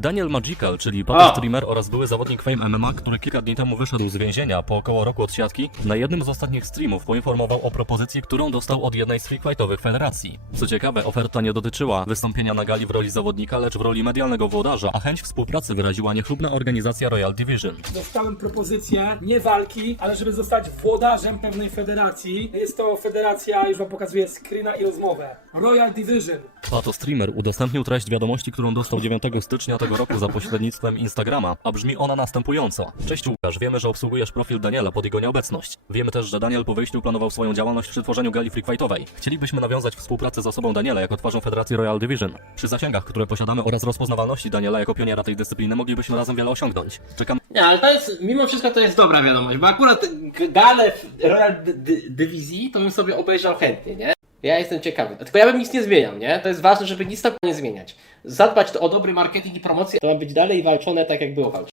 Daniel Magical, czyli papi O! streamer oraz były zawodnik Fame MMA, który kilka dni temu wyszedł z więzienia po około roku od siatki, na jednym z ostatnich streamów poinformował o propozycji, którą dostał od jednej z free fightowych federacji. Co ciekawe, oferta nie dotyczyła wystąpienia na gali w roli zawodnika, lecz w roli medialnego włodarza, a chęć współpracy wyraziła niechlubna organizacja Royal Division. Dostałem propozycję nie walki, ale żeby zostać włodarzem pewnej federacji. Jest to federacja, już wam pokazuję screena i rozmowę. Royal Division. Pato streamer udostępnił treść wiadomości, którą dostał 9 stycznia tego roku za pośrednictwem Instagrama, a brzmi ona następująco. Cześć Łukasz, wiemy, że obsługujesz profil Daniela pod jego nieobecność. Wiemy też, że Daniel po wyjściu planował swoją działalność przy tworzeniu gali fightowej. Chcielibyśmy nawiązać współpracę z osobą Daniela jako twarzą Federacji Royal Division. Przy zasięgach, które posiadamy oraz rozpoznawalności Daniela jako pioniera tej dyscypliny moglibyśmy razem wiele osiągnąć. Czekamy Nie, ale to jest, mimo wszystko to jest dobra wiadomość, bo akurat g- galę w Royal Dywizji to bym sobie obejrzał chętnie, nie? Ja jestem ciekawy. Tylko ja bym nic nie zmieniał, nie? To jest ważne, żeby nic tak nie zmieniać. Zadbać o dobry marketing i promocję, to ma być dalej walczone tak, jak było walczone.